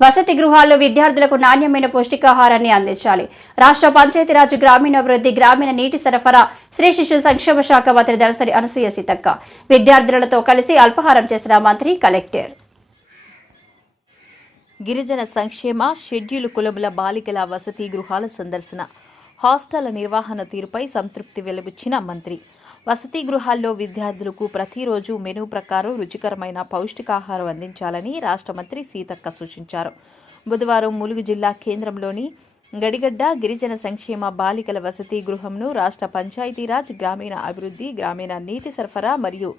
వసతి గృహాల్లో విద్యార్థులకు నాణ్యమైన పౌష్టికాహారాన్ని అందించాలి. రాష్ట్ర పంచాయతీరాజ్ గ్రామీణాభివృద్ధి గ్రామీణ నీటి సరఫరా శ్రీ శిశు సంక్షేమ శాఖ మంత్రి దళసరి అనసూయ సీతక్క విద్యార్థులతో కలిసి అల్పాహారం చేసిన మంత్రి కలెక్టర్. గిరిజన సంక్షేమ షెడ్యూల్ కులముల బాలికల వసతి గృహాల సందర్శన హాస్టళ్ళ నిర్వహణ తీరుపై సంతృప్తి వెలిబుచ్చిన మంత్రి. వసతి గృహాల్లో విద్యార్థులకు ప్రతిరోజు మెనూ ప్రకారం రుచికరమైన పౌష్టికాహారం అందించాలని రాష్ట్ర మంత్రి సీతక్క సూచించారు. బుధవారం ములుగు జిల్లా కేంద్రంలోని గడిగడ్డ గిరిజన సంక్షేమ బాలికల వసతి గృహంను రాష్ట్ర పంచాయతీరాజ్ గ్రామీణ అభివృద్ధి గ్రామీణ నీటి సరఫరా మరియు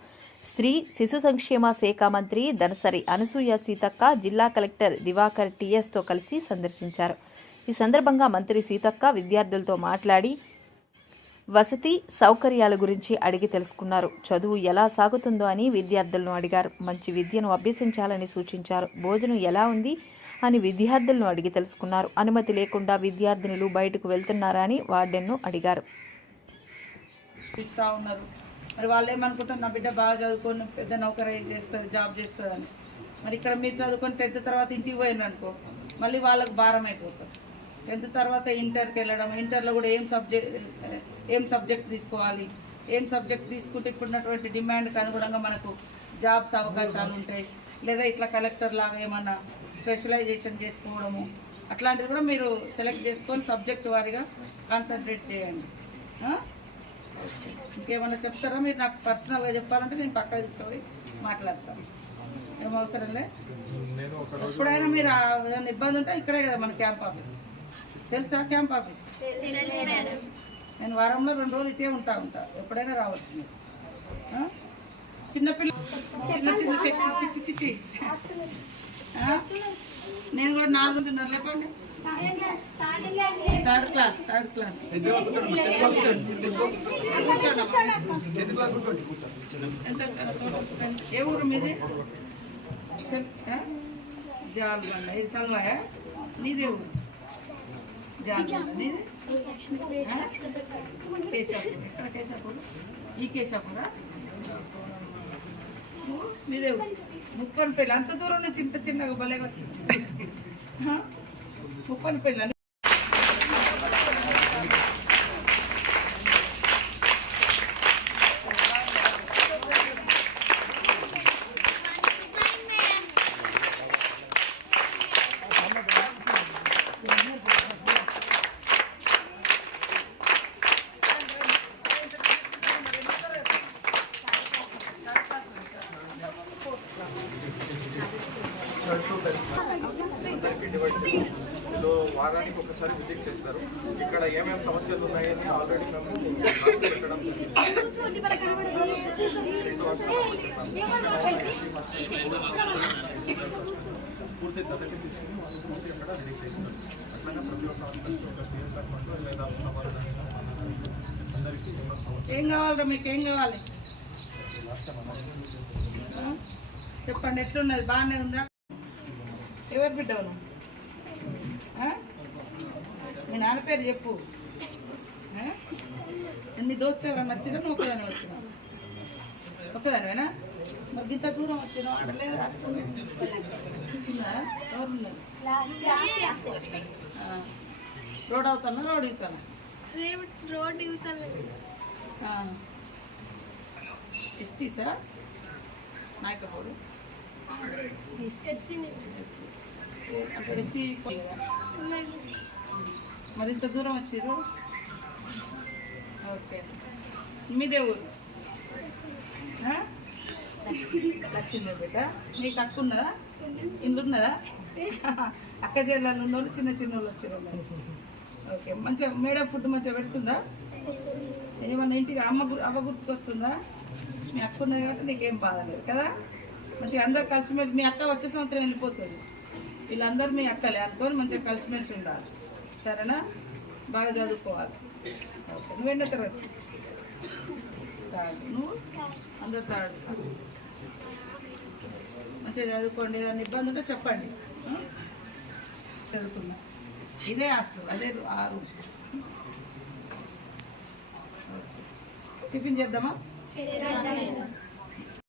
స్త్రీ శిశు సంక్షేమ శాఖ మంత్రి దనసరి అనసూయ సీతక్క జిల్లా కలెక్టర్ దివాకర్ టీఎస్తో కలిసి సందర్శించారు. ఈ సందర్భంగా మంత్రి సీతక్క విద్యార్థులతో మాట్లాడి వసతి సౌకర్యాల గురించి అడిగి తెలుసుకున్నారు. చదువు ఎలా సాగుతుందో అని విద్యార్థులను అడిగారు. మంచి విద్యను అభ్యసించాలని సూచించారు. భోజనం ఎలా ఉంది అని విద్యార్థులను అడిగి తెలుసుకున్నారు. అనుమతి లేకుండా విద్యార్థినులు బయటకు వెళ్తున్నారా అని వార్డెన్ను అడిగారు. ఇస్తూ ఉన్నారు. మరి వాళ్ళు ఏమనుకుంటారు నా బిడ్డ బాగా చదువుకొని పెద్ద నౌకరీ చేస్తుంది జాబ్ చేస్తుంది అని మరి ఇక్కడ మీరు చదువుకొని టెన్త్ తర్వాత ఇంటికి పోయింది అనుకో మళ్ళీ వాళ్ళకు భారం అయిపోతుంది. టెన్త్ తర్వాత ఇంటర్కి వెళ్ళడం. ఇంటర్లో కూడా ఏం సబ్జెక్ట్ ఏం సబ్జెక్ట్ తీసుకోవాలి? ఏం సబ్జెక్ట్ తీసుకుంటే ఇప్పుడున్నటువంటి డిమాండ్కి అనుగుణంగా మనకు జాబ్స్ అవకాశాలు ఉంటాయి. లేదా ఇట్లా కలెక్టర్ లాగా ఏమన్నా స్పెషలైజేషన్ చేసుకోవడము అట్లాంటిది కూడా మీరు సెలెక్ట్ చేసుకొని సబ్జెక్ట్ వారీగా కాన్సన్ట్రేట్ చేయండి? ఇంకేమన్నా చెప్తారా? మీరు నాకు పర్సనల్గా చెప్పాలంటే నేను పక్కన తీసుకొని మాట్లాడతాను. ఏం అవసరంలే ఎప్పుడైనా మీరు ఇబ్బంది ఉంటే ఇక్కడే కదా మన క్యాంప్ ఆఫీస్. తెలుసా క్యాంప్ ఆఫీస్ నేను వారంలో రెండు రోజులు ఇటే ఉంటా ఉంటా. ఎప్పుడైనా రావచ్చు మీరు? చిన్నపిల్ల చిన్న చిన్న చెట్టు చిట్టి చిట్టి? నేను కూడా నాలుగున్నర లేపండి. Third class third class? ఏ ఊరు మీది? జాల్బండ. ఇది చల్వాయా నీదే ఊరు? కేశాపూర్ కేశాపూర్ ఈ కేశాపూరా మీదే ముప్పని పెళ్ళి. అంత దూరం నుంచి ఇంత చిన్నగా భలేగా వచ్చింది. ముప్పని పెళ్ళి సో వారానికి ఒకసారి విజిట్ చేస్తారు. ఇక్కడ ఏమేమి సమస్యలు ఉన్నాయని ఆల్రెడీ మేము పెట్టడం పూర్తి దశకి తీసుకుని వాళ్ళు పూర్తి అక్కడ రెడీ చేస్తారు అట్లనే ప్రతి ఒక్క హాస్పిటల్కి ఒక సిఎస్ఆర్ ఫండ్ లేదా ఉన్న ఉన్నవాళ్ళని అందరికీ ఏం కావాలరా మీకు? ఏం కావాలి? చెప్పండి ఎట్లున్నది? బాగానే ఉందా? ఎవరు బిడ్డ నువ్వు? మీ నాన్న పేరు చెప్పు. ఆ? నీ దోస్తు ఎవరన్నా వచ్చినా నువ్వు ఒకదాని వచ్చినా ఒకదానివేనా మరి ఇంత దూరం వచ్చినా ఆడలేదు రాష్ట్రం? ఎవరున్నారు. రోడ్ అవుతానా? రోడ్ ఇస్తానా రోడ్ ఎస్టీ సార్? నాయకపోడు? ఎస్సీని ఎస్సీ. అంటే ఎస్సీ మరి ఇంత దూరం వచ్చారు ఓకే. మీదే ఊరు? ఆ? బిడ్డ నీకు అక్క ఉన్నదా? ఇల్లు ఉన్నదా? అక్క జిల్లాలో ఉన్న వాళ్ళు చిన్న చిన్న వాళ్ళు వచ్చారు ఓకే. మంచిగా మేడం ఫుడ్ మంచిగా పెడుతుందా? ఏమన్నా ఇంటికి అమ్మ గు- అమ్మ గుర్తుకొస్తుందా? మీ అక్క ఉన్నది కాబట్టి నీకేం బాధలేదు కదా? మంచిగా అందరు కలిసిమెలిసి మీ అక్క వచ్చే సంవత్సరం వెళ్ళిపోతుంది. వీళ్ళందరూ మీ అక్కలే అనుకొని మంచిగా కలిసిమెలిసి ఉండాలి. సరేనా బాగా చదువుకోవాలి. ఓకే నువ్వు ఎన్నో తరగతి? థర్డ్ నువ్వు? అందరు థర్డ్ మంచిగా చదువుకోండి ఏదైనా ఇబ్బంది ఉంటే చెప్పండి. చదువుకున్నా. ఇదే హాస్టల్ అదే ఆరు ఆ రూమ్. టిఫిన్ చేద్దామా?